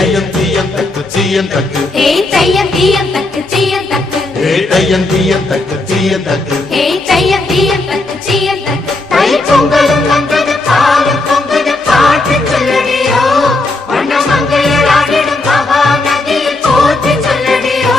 தையம் தீயம் தக்கு சீயம் தக்கு ஹே தையம் தீயம் தக்கு சீயம் தக்கு ஹே தையம் தீயம் தக்கு சீயம் தக்கு ஹே தையம் தீயம் தக்கு சீயம் தக்கு தை பொங்கலும் வந்தது பாலும் பொங்குது பாட்டு சொல்லடியோ வண்ண மங்கையர் ஆடிடும் மகா நதியில் போற்றி சொல்லடியோ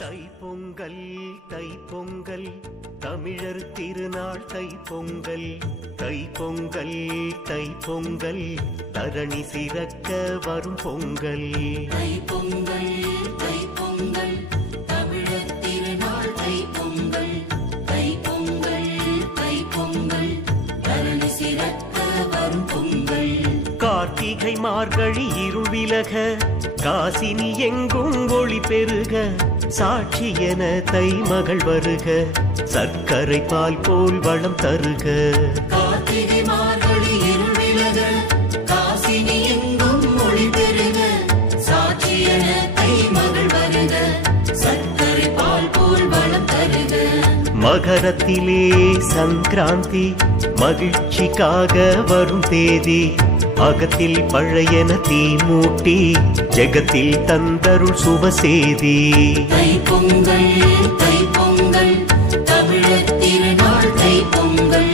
தைப்பொங்கல் தைப்பொங்கல் தமிழர் திருநாள் தைப்பொங்கல் தைப்பொங்கல் தைப்பொங்கல் தரணி சிறக்க வரும் பொங்கல் தைப்பொங்கல் தைப்பொங்கல் தமிழர் திருநாள் தைப்பொங்கல் தைப்பொங்கல் தைப்பொங்கல் தரணி சிறக்க வரும் பொங்கல் கார்த்திகை மார்கழி இருள் விலக காசினி எங்கும் ஒளி பெருக சாட்சி என தை மகள் வருக சர்க்கரை பால் போல் வளம் தருக கார்த்திகை மார்கழி இருள் விலக காசினி எங்கும் ஒளி பெருக சாட்சி என தை மகள் வருக சர்க்கரை பால் போல் வளம் தருக மகரத்திலே சங்கராந்தி மகிழ்ச்சிக்காக வரும் தேதி அகத்தில் பழையன தீ மூட்டி ஜெகத்தில் தந்தருள் சுபசேதி தைப்பொங்கல் தைப்பொங்கல் தமிழர் திருநாள் தைப்பொங்கல்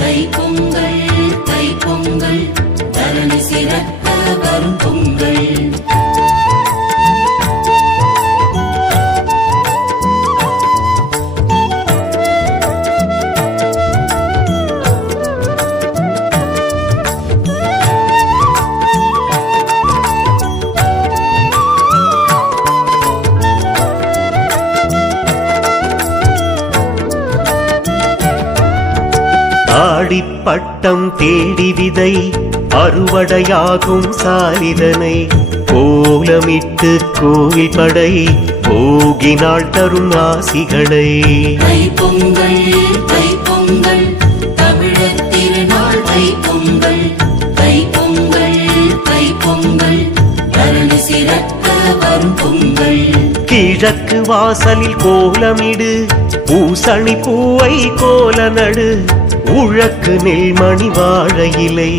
தைப்பொங்கல் தைப்பொங்கல் தரணி சிறக்க வரும் பொங்கல் ஆடிப்பட்டம் தேடி விதை அறுவடையாகும் சாலிதனை கோலமிட்டு கோவில் படை போகினாள் தரும் ஆசிகளை தைப்பொங்கல் தைப்பொங்கல் தமிழர் திருநாள் தைப்பொங்கல் தைப்பொங்கல் தைப்பொங்கல் தரணி சிறக்க வரும் பொங்கல் கிழக்கு வாசலில் கோலமிடு பூசணி பூவை கோல நடு உழக்கு நெல்மணி வாழை இலை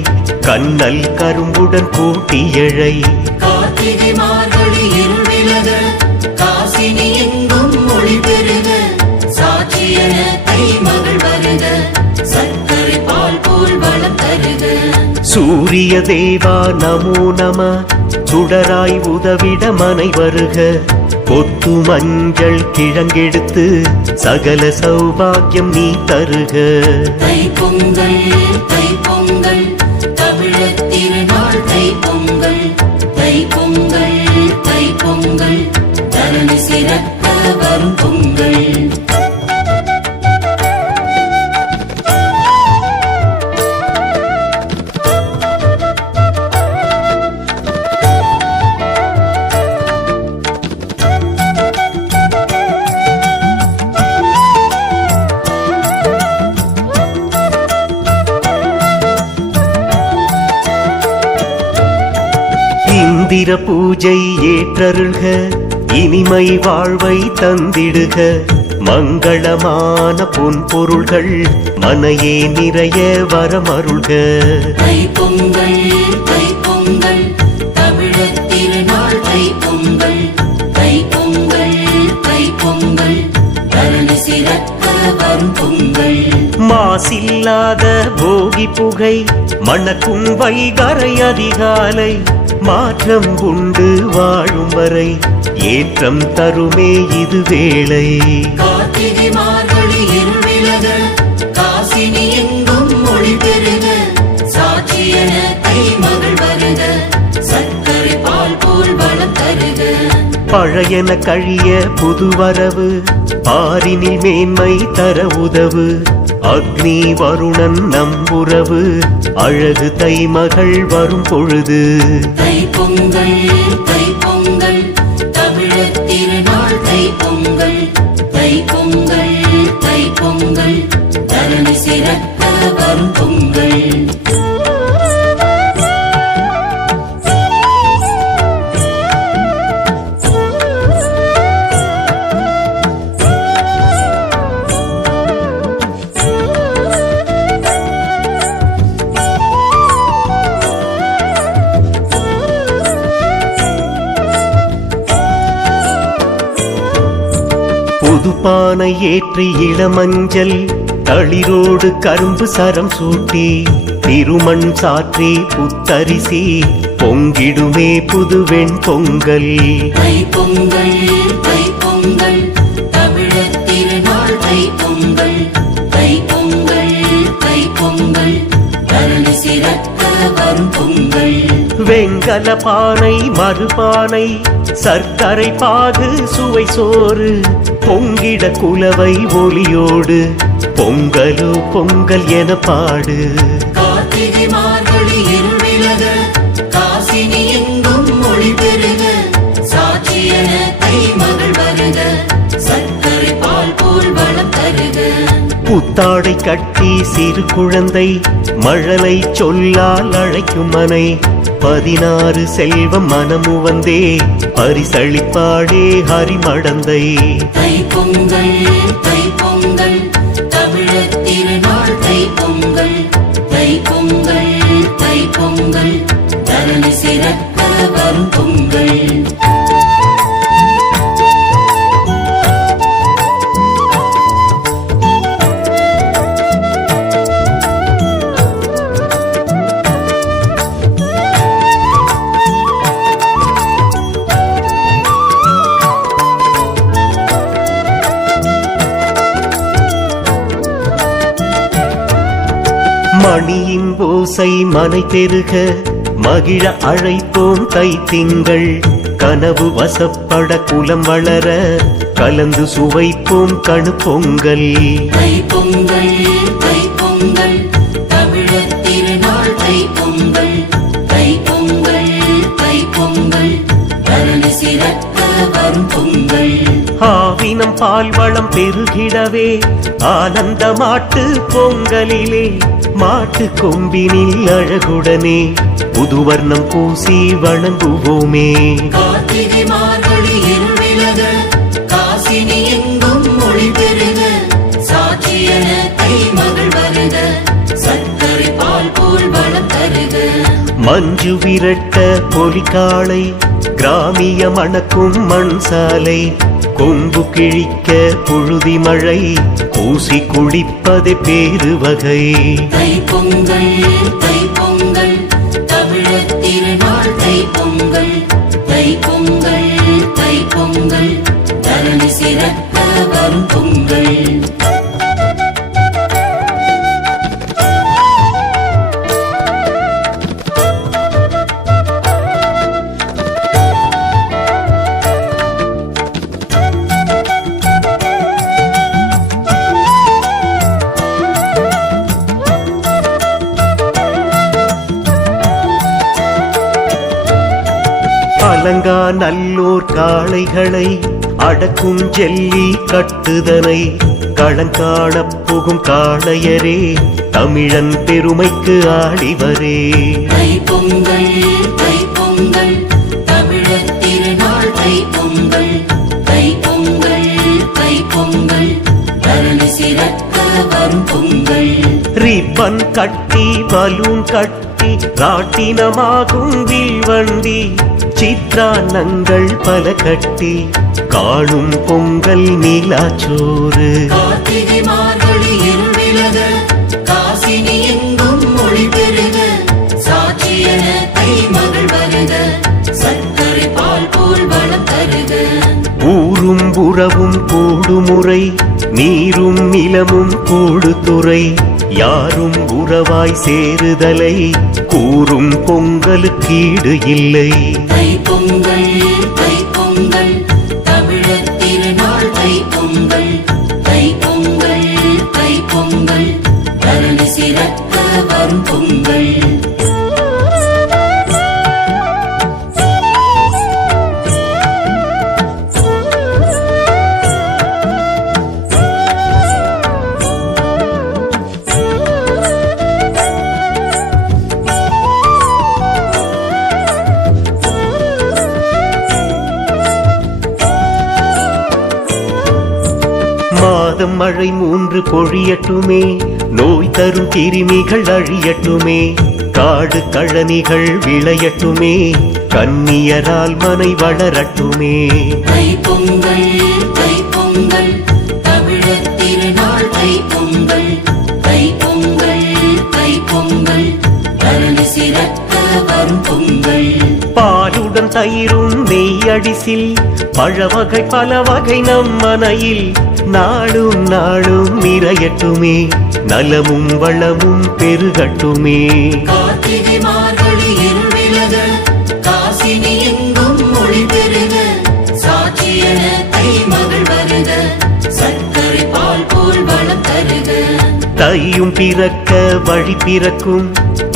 கண்ணல் கரும்புடன் கூட்டி எழை கார்த்திகை மார்கழி இருள் விலக காசினி எங்கும் ஒளி பெருக சாட்சி என தை மகள் வருக சர்க்கரை பால் போல் வளம் தருக சூரிய தேவா நமோ நம சுடராய் உதவிட மனை வருக கொத்து மஞ்சள் கிழங்கெடுத்து சகல சௌபாகியம் நீ தருக தைப்பொங்கல் தைப்பொங்கல் தமிழர் திருநாள் தைப்பொங்கல் தைப்பொங்கல் தைப்பொங்கல் தரணி சிறக்க வரும் பொங்கல் இந்திர பூஜை ஏற்றருள்க இனிமை வாழ்வை தந்திடுக மங்களமான பொன் பொருள்கள் மனையே நிறைய வரமருள்க தைப்பொங்கல் தைப்பொங்கல் தமிழர் சிறக்க வரும் பொங்கல். மாசில்லாத போகி புகை மணக்கும் வைகரை அதிகாலை மாற்றம் உண்டு வாழும் வரை ஏற்றம் தருமே இது வேளை. கார்த்திகை மார்கழி இருள் விலக காசினி எங்கும் மொழி பெருக சாட்சியன தை மகள் வருக சர்க்கரை பால் போல் வளம் தருக. பழையன கழிய புதுவரவு பாரினில் மேன்மை தர உதவு அக்னி வருணன் நம்புறவு அழகு தை மகள் வரும் பொழுது. தை பொங்கல் தை பொங்கல் தமிழர் திருநாள் தை பொங்கல். தை பொங்கல் தை பொங்கல் தரணி சிறக்க வரும் பொங்கல். புதுப்பானை ஏற்றி இளமஞ்சள் தளிரோடு கரும்பு சரம் சூட்டி திருமண் சாற்றி புத்தரிசி பொங்கிடுமே புதுவெண் பொங்கல். தை பொங்கல் தை பொங்கல் தமிழர் திருநாள் தை பொங்கல். தை பொங்கல் தை பொங்கல் தரணி சிறக்க வரும் பொங்கல். வெங்கல பானை மறுபானை சர்க்கரை பாகு சுவை சோறு பொங்கிட குலவை ஒளியோடு பொங்கலோ பொங்கல் என பாடு. கார்த்திகை மார்கழி இருள் விலக காசினி எங்கும் மொழி பெருக சாட்சியன தை மகள் வருக சர்க்கரை பால் போல் வளம் தருக. புத்தாடை கட்டி சிறு குழந்தை மழலை சொல்லால் அழைக்கும் மனை 16 செல்வம் மனமு வந்தே பரிசளிப்பாடே ஹரிமடந்தை. தை பொங்கல் தை பொங்கல் தமிழர் திருநாள் தை பொங்கல். தை பொங்கல் தை பொங்கல் தரணி சிறக்க வரும் பொங்கல். மணியின் ஓசை மனை பெருக மகிழ அழைப்போம் தை திங்கள் கனவு வசப்பட குலம் வளர கலந்து சுவைப்போம் கணு பொங்கல். தை பொங்கல் தை பொங்கல் தமிழர் திருநாள் தை பொங்கல். தை பொங்கல் தை பொங்கல் தரணி சிறக்க வரும் பொங்கல். ஆவினம் பால் வளம் பெருகிடவே ஆனந்த மாட்டு பொங்கலிலே மாட்டு கொம்பினில் அழகுடனே புதுவர்ணம் பூசி வணங்குவோமே. கார்த்திகை மார்கழி இருள் விலக காசினி எங்கும் மொழி பெருக சாட்சியன தை மகள் வருக சர்க்கரை பால் போல் வளம் தருக. மஞ்சு விரட்ட பொலிகாளை கிராமிய மணக்கும் மண் சாலை கொம்பு கிழிக்க புழுதி மழை பூசி குளிப்பதே பேரு வகை. தை பொங்கல் தை பொங்கல் தமிழர் திருநாள் தை பொங்கல். தை பொங்கல் தை பொங்கல் தரணி சிறக்க வரும் பொங்கல். அலங்கா நல்லோர் காளைகளை அடக்கும் ஜெல்லி கட்டுதனை களங்காணப் புகும் காளையரே தமிழன் பெருமைக்கு ஆடிவரே. தை பொங்கல் தை பொங்கல் தமிழர் திருநாள் தை பொங்கல். தை பொங்கல் தை பொங்கல் தரணி சிறக்க வரும் பொங்கல். ரிப்பன் கட்டி பலூன் கட்டி ராட்டினமாகும் வில்வண்டி சித்ரான்னங்கள் பல கட்டி காணும் பொங்கல் நீலாச்சோறு. கார்த்திகை மார்கழி இருள் விலக காசினி எங்கும் ஒளி பெருக சாட்சியன தை மகள் வருக சர்க்கரை பால் போல் வளம் தருக. ஊரும் உறவும் கூடுமுறை நீரும் நிலமும் கூடுதுறை யாரும் உறவாய் சேருதலை கூறும் பொங்கலுக்கீடு இல்லை. தை பொங்கல் தை பொங்கல் தமிழர் திருநாள் தை பொங்கல். தை பொங்கல் தை பொங்கல் தரணி சிறக்க வரும் பொங்கல். மாதம் மழை 3 பொழியட்டுமே நோய் தரும் கிருமிகள் அழியட்டுமே காடு கழனிகள் விளையட்டுமே கன்னியரால் மனை வளரட்டுமே. தை பொங்கல் தை பொங்கல் தமிழர் திருநாள் தை பொங்கல். தை பொங்கல் தை பொங்கல் தரணி சிறக்க வரும் பொங்கல். பாலுடன் தயிரும் நெய் அடிசில் பழவகை பல வகை நம் மனையில் நாளும் நாளும் நிறையட்டுமே நலமும் வளமும் பெருகட்டுமே. கார்த்திகை மார்கழி இருள் விலக காசினி எங்கும் ஒளி பெருக சாட்சியன தை மகள் வருக சர்க்கரை பால் போல் வளம் தருக. தையும் பிறக்க வழி பிறக்கும்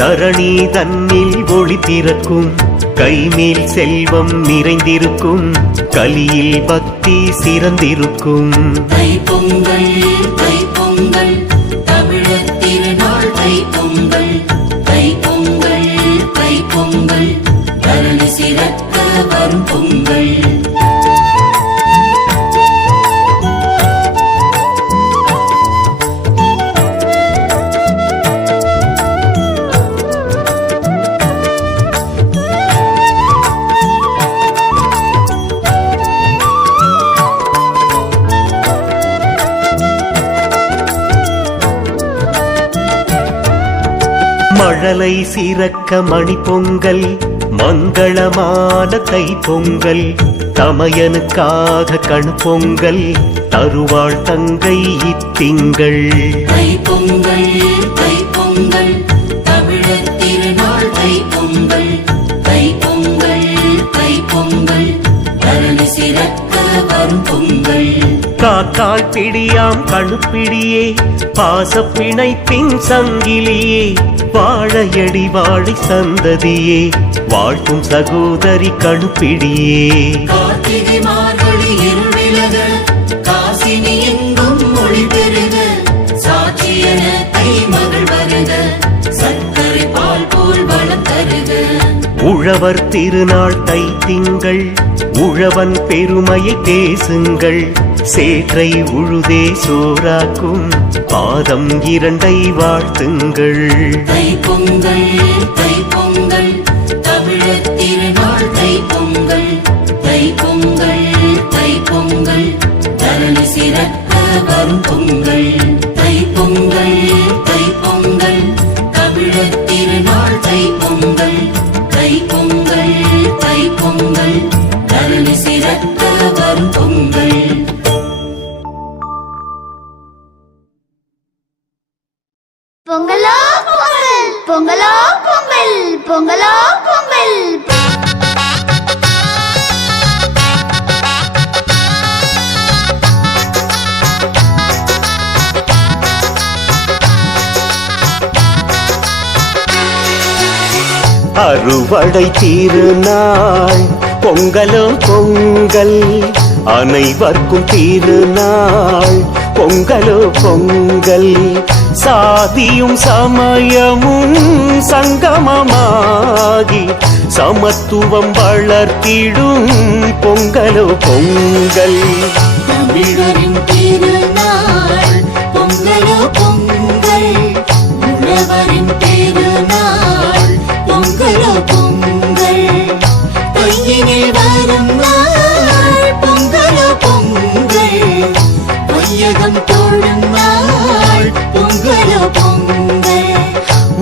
தரணி தன்னில் ஒளி பிறக்கும் கைமேல் செல்வம் நிறைந்திருக்கும் கலியில் பக்தி சிறந்திருக்கும். தை பொங்கல் தை பொங்கல் தமிழர் திருநாள் தை பொங்கல். தை பொங்கல் தை பொங்கல் தரணி சிறக்க வரும் பொங்கல். மழலை சிறக்க மணி பொங்கல் மங்களமான தை பொங்கல் தமையனுக்காக கண் பொங்கல் தருவாள் தங்கை இத்திங்கள். தை பொங்கல் தை பொங்கல் தமிழர் திருநாள் தை பொங்கல். தை பொங்கல் தை பொங்கல் தரணி சிறக்க வரும் பொங்கல். காக்கால் பிடியாம் கணுப்பிடியே பாசப்பிணைப்பின் சங்கிலியே வாழையடி வாழை சந்ததியே வாழ்த்தும் சகோதரி கணுப்பிடியே. கார்த்திகை மார்கழி இருள் விலக காசினி எங்கும் ஒளி பெருக சாட்சியன தை மகள் வருக சர்க்கரை பால் போல் வளம் தருக. உழவர் திருநாள் தை திங்கள் உழவன் பெருமையை பேசுங்கள் சேற்றை உழுதே சோறாக்கும் பாதம் 2 வாழ்த்துங்கள். தை பொங்கல் தை பொங்கல் தமிழர் திருநாள் தை பொங்கல். தை பொங்கல் தை பொங்கல் தரணி சிறக்க வரும் பொங்கல். தை பொங்கல் தை பொங்கல் தமிழர் திருநாள் தை பொங்கல். தை பொங்கல் தை பொங்கல் தரணி சிறக்க வரும் பொங்கல். பொங்கலோ பொங்கல் பொங்கலோ பொங்கல் பொங்கலோ பொங்கல். அறுவடை திருநாள் பொங்கலோ பொங்கல் அனைவர்க்கும் திருநாள் பொங்கலோ பொங்கல் சாதியும் சமயமும் சங்கமமாகி சமத்துவம் வளர்த்திடும் பொங்கலோ பொங்கல். தமிழரின் திருநாள் பொங்கலோ பொங்கல் உழவரின் திருநாள் பொங்கலோ பொங்கல். தையிலே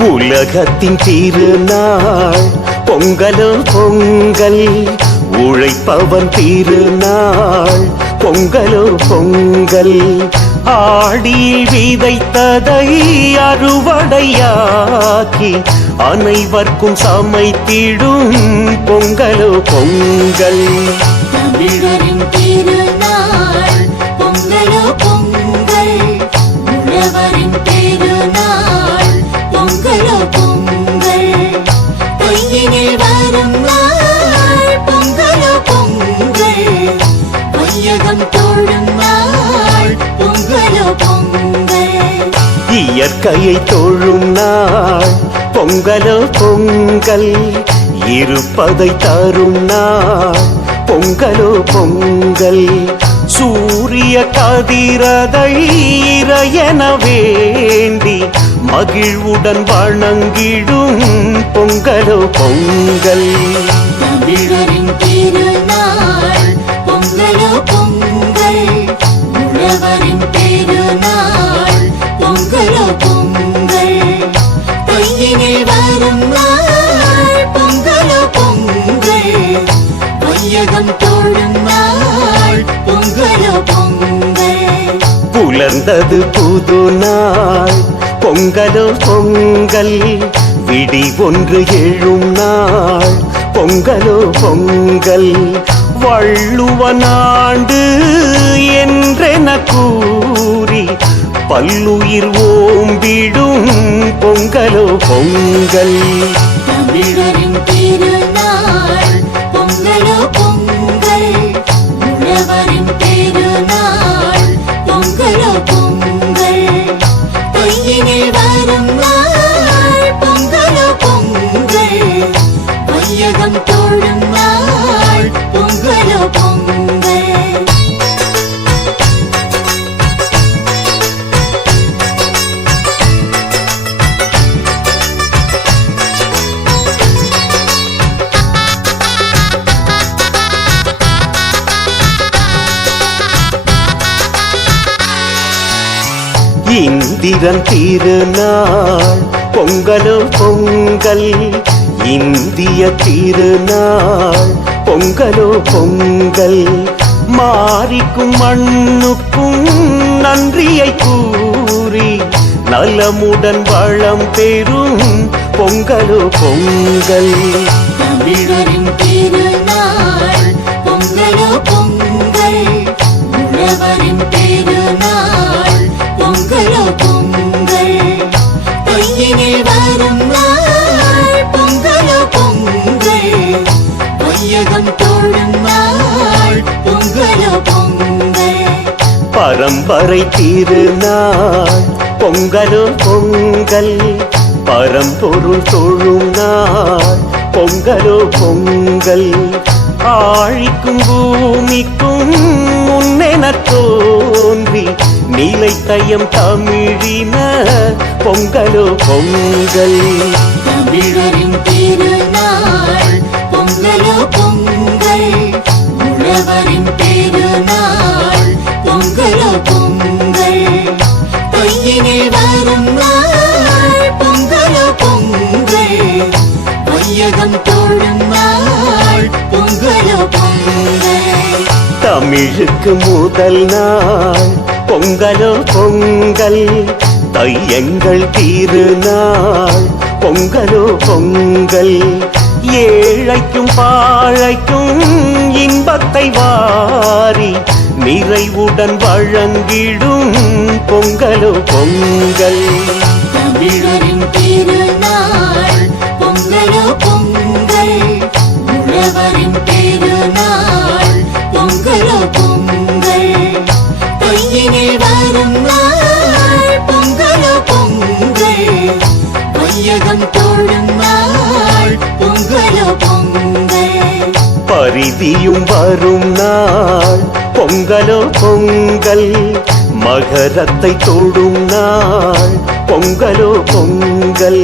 உலகத்தின் திருநாள் பொங்கலோ பொங்கல், உழைப்பவன் திருநாள் பொங்கலோ பொங்கல். ஆடியில் விதைத்ததை அறுவடையாக்கி அனைவர்க்கும் சமைத்திடும் பொங்கலோ பொங்கல். தமிழரின் திருநாள் பொங்கலோ பொங்கல், உழவரின் திருநாள் பொங்கலோ பொங்கல். கையினில் வரும் நாள் பொங்கலோ பொங்கல், வையகம் தோழும் நாள் பொங்கலோ பொங்கல். இயற்கையை தொழும் நாள் பொங்கலோ பொங்கல், இருப்பதை தரும் நாள் பொங்கலோ பொங்கல். சூரிய கதிரதை இறையென வேண்டி மகிழ்வுடன் வணங்கிடும் பொங்கலோ பொங்கல். தமிழரின் திருநாள் பொங்கலோ பொங்கல், உழவரின் திருநாள் பொங்கலோ பொங்கல். கையினில் வரும் நாள் பொங்கலோ பொங்கல், வையகம் தோழும் நாள் பொங்கலோ பொங்கல். புலர்ந்தது புது நாள் பொங்கலோ பொங்கல், விடி ஒன்று எழும் நாள் பொங்கலோ பொங்கல். வள்ளுவன் ஆண்டு என்றென கூறி பல்லுயிர் ஓம்பிடும் பொங்கலோ பொங்கல். தமிழரின் திருநாள் பொங்கலோ பொங்கல், உழவரின் திருநாள் பொங்கலோ பொங்கல். கையினில் வரும் நாள் பொங்கலோ பொங்கல், வையகம் தோழும் நாள் பொங்கலோ பொங்கல். இந்திரன் திருநாள் பொங்கலோ பொங்கல், இந்திய திருநாள் பொங்கலோ பொங்கல். மாரிக்கும் மண்ணுக்கும் நன்றியை கூறி நலமுடன் வளம் பெறும் பொங்கலோ பொங்கல். தமிழரின் திருநாள் பொங்கலோ பொங்கல், உழவரின் திருநாள் பொங்கலோ பொங்கல். கையினில் வரும் நாள் பொங்கலோ பொங்கல், வையகம் தோழும் நாள் பொங்கலோ பொங்கல். பரம்பரை திருநாள் பொங்கலோ பொங்கல், பரம்பொருள் தொழும் நாள் பொங்கலோ பொங்கல். ஆழிக்கும் பூமிக்கும் முன்னென தோன்றி நிலைத்தயம் தமிழின பொங்கலோ பொங்கல். தமிழரின் திருநாள் பொங்கலோ பொங்கல், உழவரின் திருநாள் பொங்கலோ பொங்கல். கையினில் வரும் நாள் பொங்கலோ பொங்கல், வையகம் தோழும் நாள் பொங்கலோ பொங்கல். தமிழுக்கு முதல் நாள் பொங்கலோ பொங்கல், தையங்கள் திருநாள் பொங்கலோ பொங்கல். ஏழைக்கும் பாழைக்கும் இன்பத்தை வாரி நிறைவுடன் வழங்கிடும் பொங்கலோ பொங்கல். தமிழரின் திருநாள் பொங்கலோ பொங்கல், உழவரின் திருநாள் பொங்கலோ பொங்கல். கையினில் வரும் நாள் பொங்கலோ பொங்கல், வையகம் தோழும் நாள் பொங்கலோ பொங்கல். பரிதியும் வரும் நாள் பொங்கலோ பொங்கல், மகரத்தை தொடும் நாள் பொங்கலோ பொங்கல்.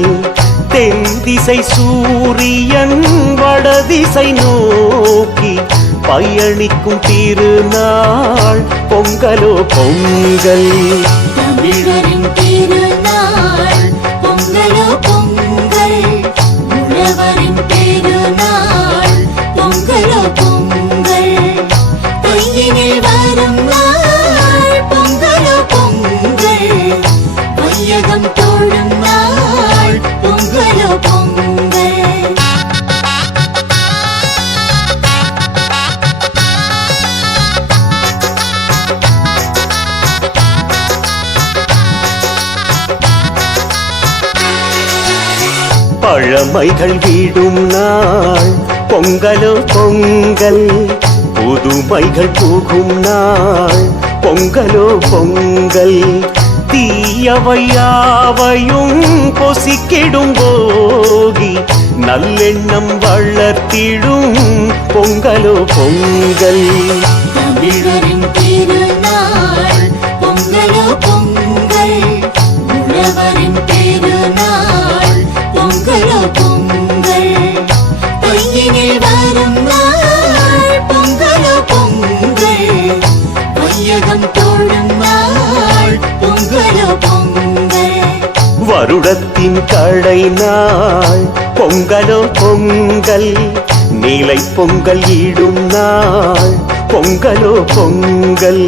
தென் திசை சூரியன் வடதிசை நோக்கி பயணிக்கும் திருநாள் பொங்கலோ பொங்கல். தமிழரின் திருநாள் பொங்கலோ பொங்கல், பழமைகள் வீடும் நாள் பொங்கலோ பொங்கல், புதுமைகள் பூகும் நாள் பொங்கலோ பொங்கல், தீயவையாவையும் பொசிக்கிடும் போகி நல்லெண்ணம் வளர்த்திடும் பொங்கலோ பொங்கல். தமிழரின் திருநாள் பொங்கலோ பொங்கல், உழவரின் பெருநாள் பொங்கலோ பொங்கல், கையினில் வரும் நாள் பொங்கலோ பொங்கல், வையகம் தோழும் நாள் பொங்கலோ பொங்கல். வருடத்தின் கடை நாள் பொங்கலோ பொங்கல், நீலை பொங்கல் ஈடும் நாள் பொங்கலோ பொங்கல்,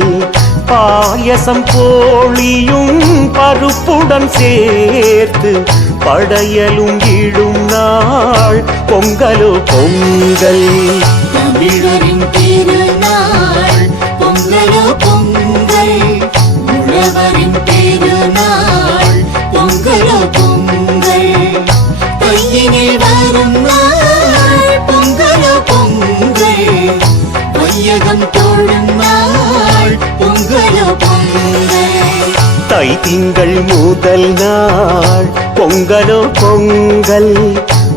பாயசம் போளியும் பருப்புடன் சேர்த்து படையலும் ஈடும் நாள் பொங்கலோ பொங்கல். தமிழரின் திருநாள் பொங்கலோ பொங்கல், உழவரின் பெருநாள் பொங்கலோ பொங்கல், கையினில் வரும் நாள் பொங்கலோ பொங்கல், வையகம் தோழும் நாள் பொங்கலோ பொங்கல். தை திங்கள் முதல் நாள் பொங்கலோ பொங்கல்,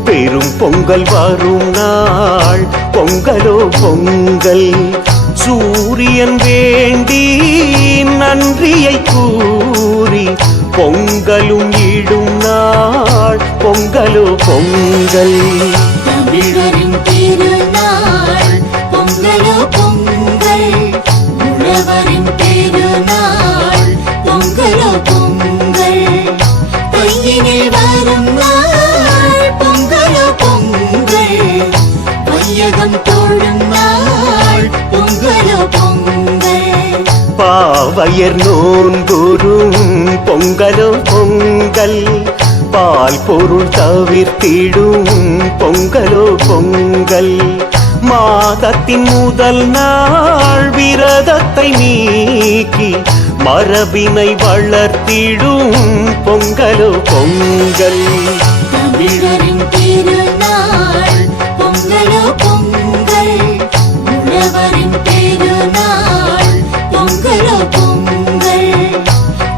பெரும் பொங்கல் வரும் நாள் பொங்கலோ பொங்கல், சூரியன் வேண்டி நன்றியை கூறி பொங்கலும் ஈடும் நாள் பொங்கலோ பொங்கல். தமிழரின் திருநாள் பொங்கலோ பொங்கல், உழவரின் பெருநாள் பொங்கலோ பொங்கல், கையினில் வரும் நாள் பொங்கலோ பொங்கல், வையகம் தோழும் நாள் பொங்கலோ பொங்கல். பாவையர் நோன்புறும் பொங்கலோ பொங்கல், பால் பொருள் தவிர்த்திடும் பொங்கலோ பொங்கல், மாதத்தின் முதல் நாள் விரதத்தை நீக்கி மரபினை வளர்த்திடும் பொங்கலோ பொங்கல். தமிழரின் திருநாள் பொங்கலோ பொங்கல், உழவரின் பெருநாள் பொங்கலோ பொங்கல்,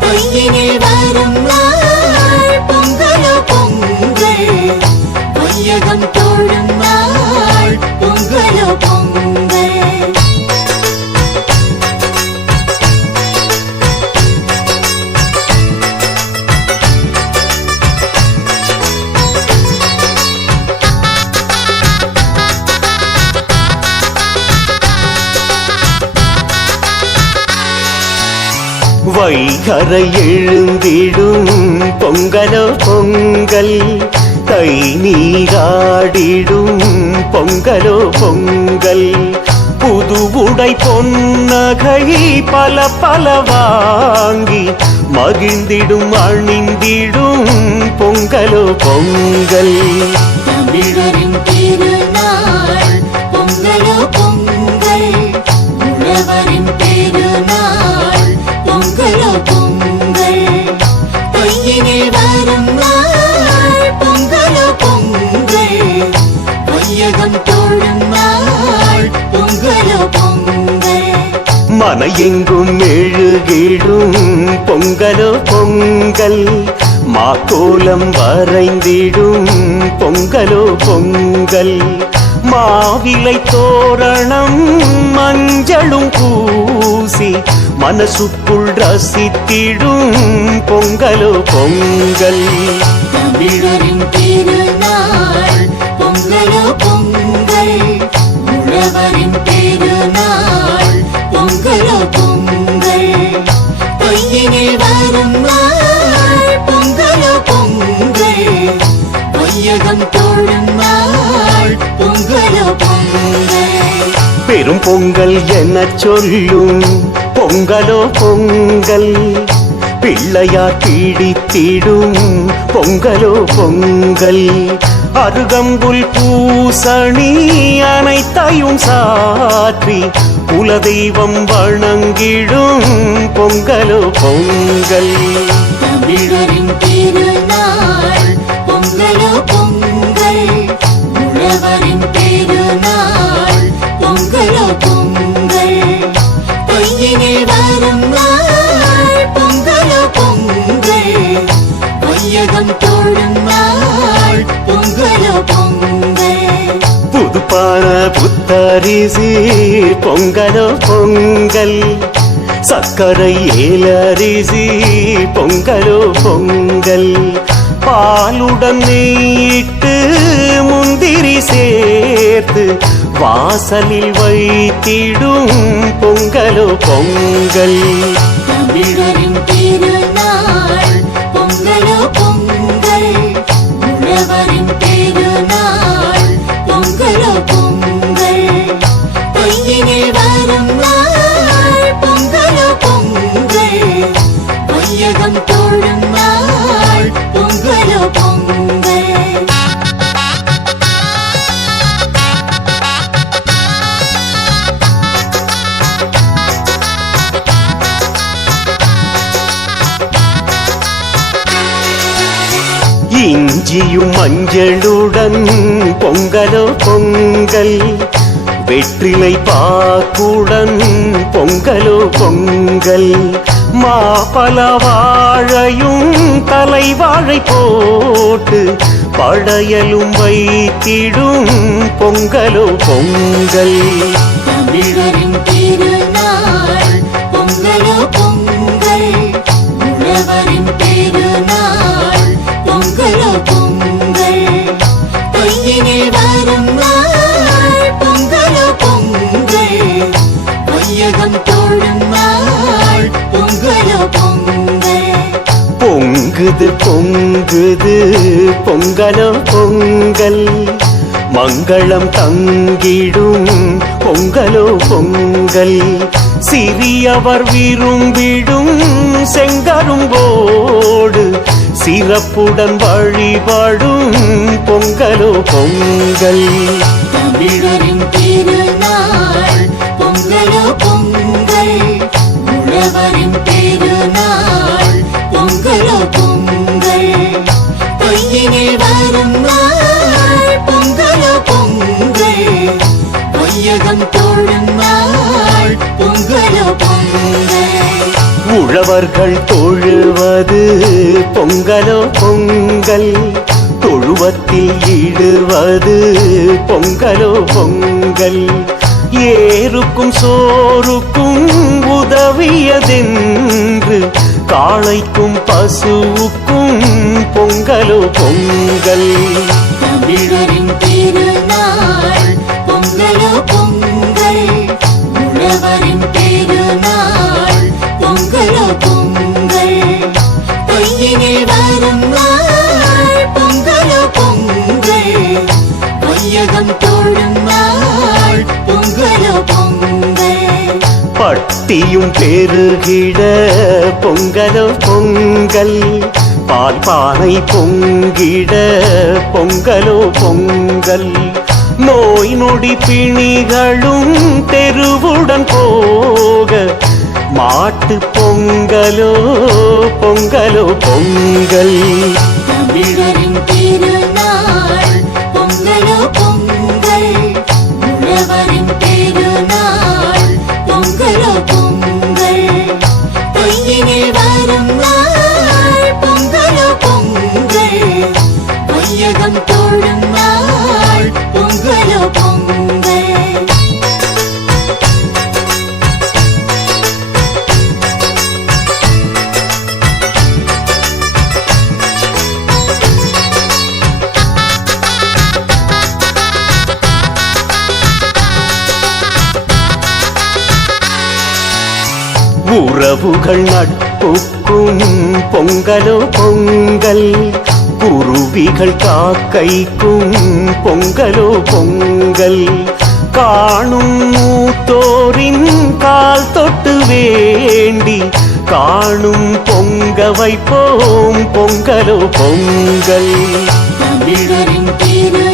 கையினில் வரும் நாள் பொங்கலோ பொங்கல், வையகம் தோழும் நாள் பொங்கலோ பொங்கல். வைகரை எழுந்திடும் பொங்கலோ பொங்கல், கை நீராடிடும் பொங்கலோ பொங்கல், புது உடை பொன்னகை பல பல வாங்கி மகிழ்ந்திடும் அணிந்திடும் பொங்கலோ பொங்கல். தமிழரின் திருநாள் பொங்கலோ பொங்கல், உழவரின் பெருநாள் பொங்கலோ பொங்கல், கையினில் வரும் நாள் பொங்கலோ பொங்கல், வையகம் தோழும் நாள் பொங்கலோ பொங்கல். மன எங்கும் மெழுகிடும் பொங்கலோ பொங்கல், மாக்கோலம் வரைந்திடும் பொங்கலோ பொங்கல், மாவிலை தோரணம் மஞ்சளும் பூசி மனசுக்குள் ரசித்திடும் பொங்கலோ பொங்கல். தமிழரின் திருநாள் பொங்கலோ பொங்கல், உழவரின் பெருநாள் பொங்கலோ பொங்கல், கையினில் வரும் நாள் பொங்கலோ பொங்கல், வையகம் தோழும் நாள் பொங்கலோ பொங்கல். பெரும் பொங்கல் எனச் சொல்லும் பொங்கலோ பொங்கல், பிள்ளையார் பீடித்திடும் பொங்கலோ பொங்கல், அருகம்புல் பூசணி அனைத்தையும் சாற்றி குலதெய்வம் வணங்கிடும் பொங்கலோ பொங்கல். தமிழரின் திருநாள் பொங்கலோ பொங்கல், உழவரின் பெருநாள் பொங்கலோ பொங்கல் கையினில் வரும் நாள் பொங்கலோ பொங்கல் வையகம் தோழும் நாள் பொங்கலோ பொங்கல் புதுப்பான புத்தரிசி பொங்கலோ பொங்கல் சர்க்கரை ஏலரிசி பொங்கலோ பொங்கல் பாலுடன் நெய்யிட்டு முந்திரி சேர்த்து வாசலில் வைத்திடும் பொங்கலோ பொங்கல் தமிழரின் திருநாள் பொங்கலோ பொங்கல் உழவரின் பெருநாள் பொங்கலோ பொங்கல் கையினில் வரும் நாள் பொங்கலோ பொங்கல் வையகம் தோழும் நாள் பொங்கலோ பொங்கல் இஞ்சியும் மஞ்சளுடன் பொங்கலோ பொங்கல் வெற்றிலை பாக்குடன் பொங்கலோ பொங்கல் மாப்பழ வாழையும் தலைவாழை போட்டு படையலும் வைத்திடும் பொங்கலோ பொங்கல் தமிழரின் திருநாள் பொங்கலோ பொங்கல் உழவரின் பெருநாள் பொங்கலோ பொங்கல் கையினில் வரும் நாள் பொங்கலோ பொங்கல் வையகம் தோழும் நாள் பொங்கலோ பொங்கல் பொங்குது பொங்குது பொங்கலோ பொங்கல் மங்களம் தங்கிடும் பொங்கலோ பொங்கல் சிறியவர் விரும்பிடும் செங்கரும்போடு சிறப்புடன் வழிபடும் பொங்கலோ பொங்கல் தமிழரின் திருநாள் பொங்கலோ பொங்கல் உழவரின் பெருநாள் பொங்கலோ பொங்கல் கையினில் வரும் நாள் பொங்கலோ பொங்கல் வையகம் தோழும் நாள் பொங்கலோ பொங்கல் உழவர்கள் தொழுவது பொங்கலோ பொங்கல் தொழுவத்தில் இடுவது பொங்கலோ பொங்கல் ஏருக்கும் சோறுக்கும் உதவியதென்று காளைக்கும் பசுவுக்கும் பொங்கலோ பொங்கல் தமிழரின் திருநாள் பொங்கலோ பொங்கல் உழவரின் பெருநாள் பொங்கலோ பொங்கல் கையினில் வரும் நாள் பொங்கலோ பொங்கல் வையகம் தோழும் நாள் பொங்கலோ பொங்கல் பட்டியும் பெருகிட பொங்கலோ பொங்கல் பால் பானை பொங்கிட பொங்கலோ பொங்கல் நோய் நொடி பிணிகளும் தெருவுடன் போக மாட்டு பொங்கலோ பொங்கலோ பொங்கல் தமிழரின் திருநாள் பொங்கலோ பொங்கல் உழவரின் பெருநாள் பொங்கலோ பொங்கல் கையினில் வரும் நாள் பொங்கலோ பொங்கல் வையகம் தோழும் நாள் பொங்கலோ பொங்கல் உறவுகள் நட்புக்கும் பொங்கலோ பொங்கல் குருவிகள் காக்கைக்கும் பொங்கலோ பொங்கல் காணும் மூத்தோரின் கால் தொட்டு வேண்டி காணும் பொங்க வைப்போம் பொங்கலோ பொங்கல் தமிழரின் திரு